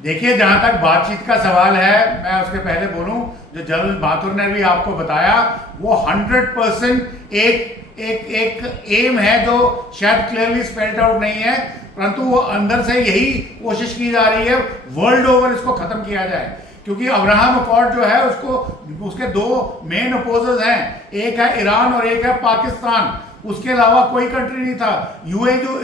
देखिए, जहां तक बातचीत का सवाल है, मैं उसके पहले बोलूं, जो जनरल माथुर ने भी आपको बताया, वो 100% एक एक एक एम है जो शायद क्लियरली स्पेल्ड आउट नहीं है, परंतु वो अंदर से यही कोशिश की जा रही है वर्ल्ड ओवर इसको खत्म किया जाए। क्योंकि अब्राहम अकॉर्ड जो है उसको, उसके दो मेन अपोजर्स हैं, एक है ईरान और एक है पाकिस्तान। उसके अलावा कोई कंट्री नहीं था। यूए जो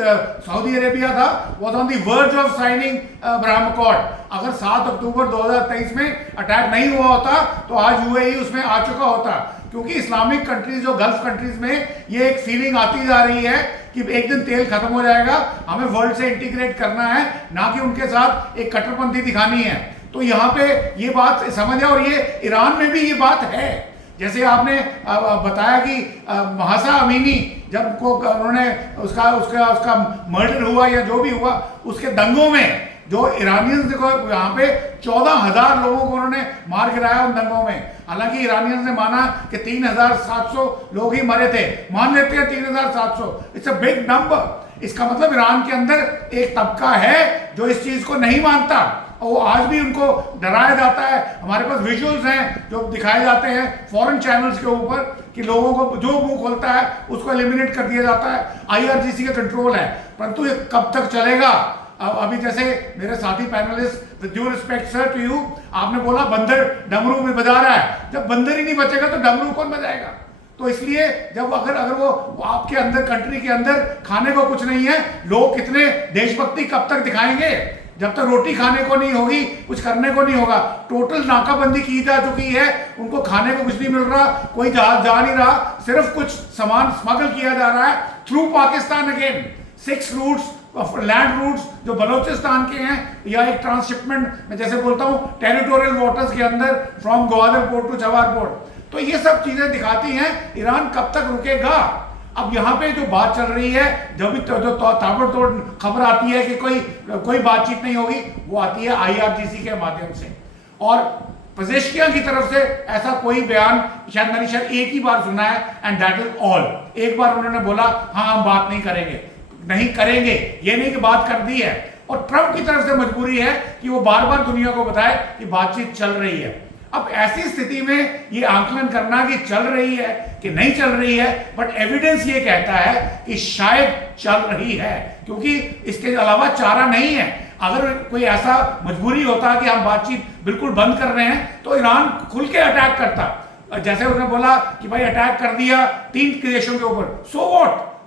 सऊदी अरेबिया था, was on the verge of signing Abraham accord. अगर 7 अक्टूबर 2023 में अटैक नहीं हुआ होता तो आज यूएई उसमें आ चुका होता। क्योंकि इस्लामिक कंट्रीज, जो गल्फ कंट्रीज में ये एक फीलिंग आती जा रही है कि एक दिन तेल खत्म हो जाएगा, हमें वर्ल्ड से इंटीग्रेट करना है, ना कि उनके साथ एक कट्टरपंथी दिखानी है। तो यहाँ पे ये बात समझ है, और ये ईरान में भी ये बात है। जैसे आपने बताया कि महासा अमीनी, जब को उन्होंने उसका मर्डर हुआ या जो भी हुआ, उसके दंगों में जो ईरानियंस को यहाँ पे 14,000 लोगों को उन्होंने मार गिराया उन दंगों में। हालांकि ईरानियंस ने माना कि 3,700 लोग ही मरे थे, मान लेते हैं 3,700, इट्स अ बिग नंबर। इसका मतलब ईरान के अंदर एक तबका है जो इस चीज को नहीं मानता, और वो आज भी उनको डराया जाता है। हमारे पास विजुअल्स हैं जो दिखाए जाते हैं फॉरेन चैनल्स के ऊपर कि लोगों को जो मुंह खोलता है उसको एलिमिनेट कर दिया जाता है। आईआरजीसी का कंट्रोल है, परंतु ये कब तक चलेगा? अभी जैसे मेरे साथी panellist, with due respect sir to you, आपने बोला बंदर डमरू में बजा रहा है। जब बंदर ही नहीं बचेगा तो डमरू कौन बजाएगा? तो इसलिए जब अगर वो आपके अंदर, कंट्री के अंदर खाने को कुछ नहीं है, लोग कितने देशभक्ति कब तक दिखाएंगे? जब तक रोटी खाने को नहीं होगी, कुछ करने को नहीं होगा। टोटल नाकाबंदी की जा चुकी है, उनको खाने को कुछ नहीं मिल रहा, कोई जहाज जा नहीं रहा, सिर्फ कुछ सामान स्मगल किया जा रहा है through Pakistan. Again 6 routes, land routes जो बलोचिस्तान के हैं, या एक ट्रांसशिपमेंट, मैं जैसे बोलता हूं टेरिटोरियल वाटर्स के अंदर, from Gwadar port to Chabahar port. तो ये सब चीजें दिखाती हैं ईरान कब तक रुकेगा। अब यहाँ पे जो बात चल रही है, जब भी जो ताबड़तोड़ खबर आती है कि कोई बातचीत नहीं होगी, वो आती है आईआरजीसी के माध्यम से। और पजेशिया की तरफ से ऐसा कोई बयान शायद मैंने एक ही बार सुना है, एंड दैट इज ऑल। एक बार उन्होंने बोला हाँ हम बात नहीं करेंगे, नहीं करेंगे, ये नहीं कि बात कर दी है। और ट्रंप की तरफ से मजबूरी है कि वो बार बार दुनिया को बताए कि बातचीत चल रही है। अब ऐसी स्थिति में ये आंकलन करना कि चल रही है कि नहीं चल रही है, बट एविडेंस ये कहता है कि शायद चल रही है, क्योंकि इसके अलावा चारा नहीं है। अगर कोई ऐसा मजबूरी होता कि हम बातचीत बिल्कुल बंद कर रहे हैं, तो ईरान खुल के अटैक करता। जैसे उन्होंने बोला कि भाई अटैक कर दिया 3 देशों के ऊपर, so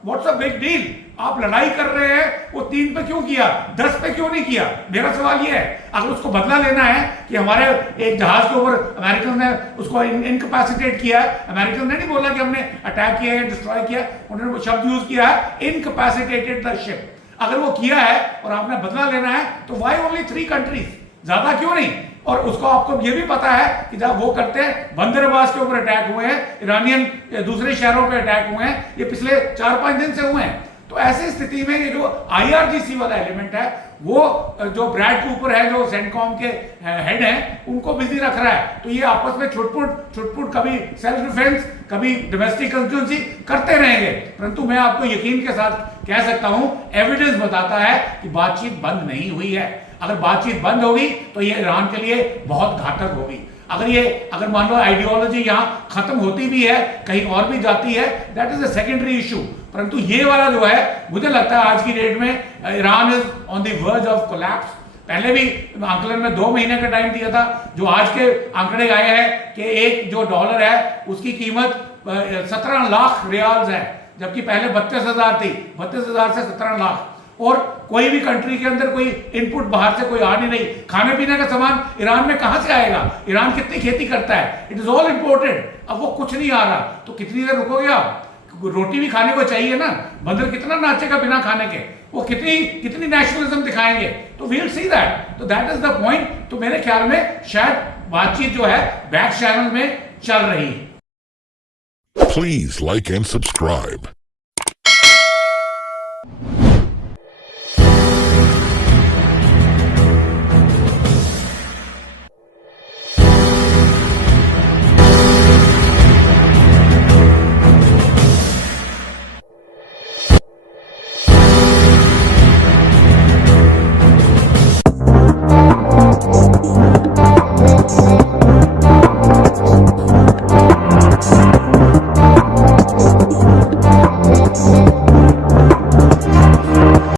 what's a big deal? आप लड़ाई कर रहे हैं, वो 3 पे क्यों किया, 10 पे क्यों नहीं किया? मेरा सवाल ये है। अगर उसको बदला लेना है कि हमारे एक जहाज के ऊपर अमेरिकन ने उसको इनकैपेसिटेट किया है, अमेरिकन ने नहीं बोला कि हमने अटैक किया है, डिस्ट्रॉय किया, उन्होंने वो शब्द यूज किया है इनकैपेसिटेटेड द शिप। अगर वो किया है और आपने बदला लेना है, तो वाई ओनली 3 कंट्रीज? ज्यादा क्यों नहीं? और उसको आपको ये भी पता है कि जब वो करते हैं, बंदरबाज के ऊपर अटैक हुए हैं, ईरानियन दूसरे शहरों पे अटैक हुए हैं, ये पिछले 4-5 दिन से हुए हैं। तो ऐसी स्थिति में ये जो आईआरजीसी वाला एलिमेंट है, वो जो ब्रैड कूपर है, जो सेंटकॉम के हेड हैं, उनको बिजी रख रहा है। तो ये आपस में छुटपुट कभी सेल्फ डिफेंस, कभी डोमेस्टिक कंस्टिट्यूंसी करते रहेंगे। परंतु मैं आपको यकीन के साथ कह सकता हूं, एविडेंस बताता है कि बातचीत बंद नहीं हुई है। अगर बातचीत बंद होगी तो ये ईरान के लिए बहुत घातक होगी। अगर मान लो आइडियोलॉजी यहाँ खत्म होती भी है, कहीं और भी जाती है, that is a secondary issue. परंतु ये वाला जो है, मुझे लगता है आज की डेट में Iran is on the verge of collapse. पहले भी आंकलन में 2 महीने का टाइम दिया था। जो आज के आंकड़े आए हैं कि एक जो डॉलर है उसकी कीमत 17 लाख रियाल्स है, जबकि पहले 32,000 थी। 32,000 से 17 लाख। और कोई भी कंट्री के अंदर कोई इनपुट बाहर से कोई आ नहीं। खाने पीने का सामान ईरान में कहां से आएगा? ईरान कितनी खेती करता है? It is all imported. अब वो कुछ नहीं आ रहा, तो कितनी देर रुकोगे आप? रोटी भी खाने को चाहिए ना। बंदर कितना नाचेगा बिना खाने के? वो कितनी नेशनलिज्म दिखाएंगे? तो वी विल सी दैट। तो दैट इज द पॉइंट। तो मेरे ख्याल में शायद बातचीत जो है बैक चैनल में चल रही है। Please like and subscribe.